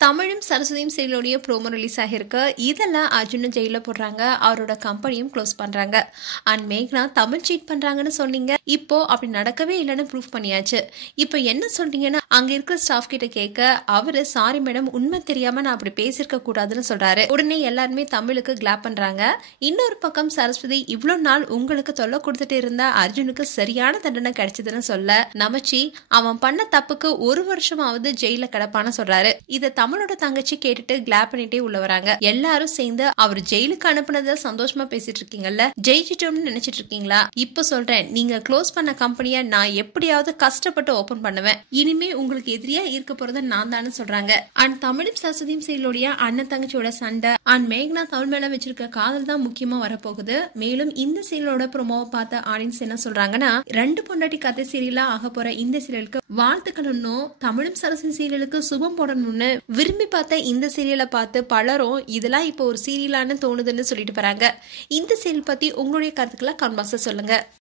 தமிழும் சரஸ்வதியும் சீரியலோடைய promo release ஆகிருக்கு. இதெல்லாம் அர்ஜுன் ஜெயில போடுறாங்க. அவரோட கம்பெனியும் க்ளோஸ் பண்றாங்க. அண்ட் மேக்னா தமிழ் சீட் பண்றாங்கன்னு சொன்னீங்க, இப்போ அப்படி நடக்கவே இல்லைன்னு ப்ரூஃப் பண்ணியாச்சு. இப்போ என்ன சொல்றீங்கன்னு அங்க இருக்கிற ஸ்டாஃப் கிட்ட கேட்க, அவரு சாரி மேடம், உண்மை தெரியாம நான் அப்படி பேசிருக்க கூடாதுன்னு சொல்றாரு. உடனே எல்லாருமே தமிழுக்கு கிளாப் பண்றாங்க. இன்னொரு பக்கம் சரஸ்வதி, இவ்வளவு நாள் உங்களுக்கு தொல்லை கொடுத்துட்டு இருந்த அர்ஜுனுக்கு சரியான தண்டனை கிடைச்சதுன்னு சொல்ல, நமச்சி அவன் பண்ண தப்புக்கு 1 வருஷமாவது ஜெயில கிடப்பான்னு சொல்றாரு. இத தமிழோட தங்கச்சி கேட்டுட்டு கிளாப் பண்ணிட்டே உள்ள வராங்க. எல்லாரும் சேர்ந்து அவர் ஜெயிலுக்கு அனுப்புனத சந்தோஷமா பேசிட்டு இருக்கீங்கல்ல, ஜெயிச்சிட்டோம்னு நினைச்சிட்டு இருக்கீங்களா? இப்ப சொல்றேன், நீங்க க்ளோஸ் பண்ண கம்பெனிய நான் எப்படியாவது கஷ்டப்பட்டு ஓபன் பண்ணுவேன். இனிமே உங்களுக்கு எதிரியா இருக்க போறத நான் தானு சொல்றாங்க. அண்ட் தமிழும் சரஸ்வதியும் சீரியலோடைய அண்ணன் தங்கச்சியோட சண்டை அண்ட் மேக்னா தமிழ் மேல வச்சிருக்க காதல் தான் முக்கியமா வரப்போகுது. மேலும் இந்த சீரியலோட ப்ரோமோவை பார்த்த ஆடியன்ஸ் என்ன சொல்றாங்கன்னா, 2 பொண்டாட்டி கதை சீரியலா ஆக போற இந்த சீரியலுக்கு வாழ்த்துக்கணும்னு, தமிழும் சரஸ்வதி சீரியலுக்கு சுபம் போடணும்னு விரும்பி பார்த்த இந்த சீரியலை பார்த்து பலரும் இதெல்லாம் இப்போ ஒரு சீரியலான்னு தோணுதுன்னு சொல்லிட்டு போறாங்க. இந்த சீரியல் பத்தி உங்களுடைய கருத்துக்களை கமெண்ட் பாக்ஸ்ல சொல்லுங்க.